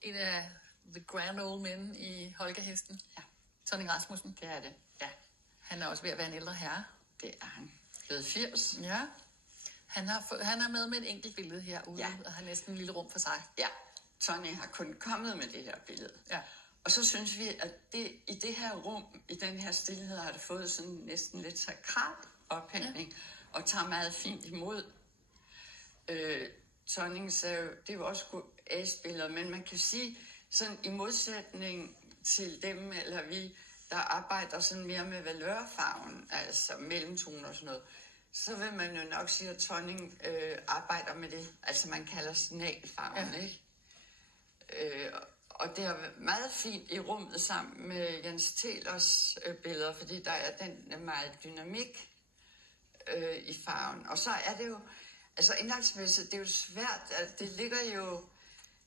en af the grand old men i Holgerhesten. Ja. Tonning Rasmussen. Det er det, ja. Han er også ved at være en ældre herre. Det er han. Blevet 80. Ja. Han er med et enkelt billede herude, og har næsten en lille rum for sig. Ja, Tony har kun kommet med det her billede. Ja. Og så synes vi, at i det her rum, i den her stillhed, har det fået sådan næsten lidt sakral ophængning, og tager meget fint imod. Tonning sagde jo, det er jo også AS-billeder, men man kan sige, sådan i modsætning til dem, eller vi, der arbejder sådan mere med valørfarven, altså mellemtoner og sådan noget, så vil man jo nok sige, at Tonning arbejder med det, altså man kalder signalfarven, ikke? Og det er meget fint i rummet sammen med Jens Tehlers billeder, fordi der er den meget dynamik i farven. Og så er det jo, altså indholdsmæssigt, det er jo svært, at det ligger jo,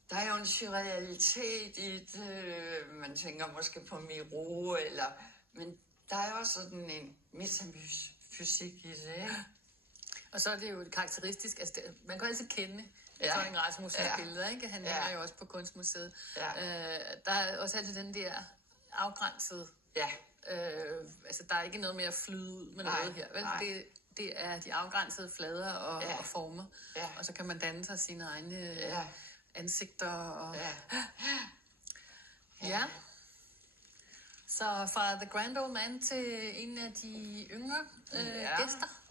der er jo en surrealitet i det, man tænker måske på Miro, men der er også sådan en metafysik i det, ikke? Og så er det jo karakteristisk, altså man kan altid kende Tonning Rasmussens billeder, ikke? Han er jo også på Kunstmuseet. Ja. Der er også altid den der afgrænset. Ja. Altså der er ikke noget med at flyde ud med noget her, vel? Det er de afgrænsede flader og former. Ja. Og så kan man danne sig sine egne ansigter. Og... Ja. Så fra The Grand Old Man til en af de yngre gæster.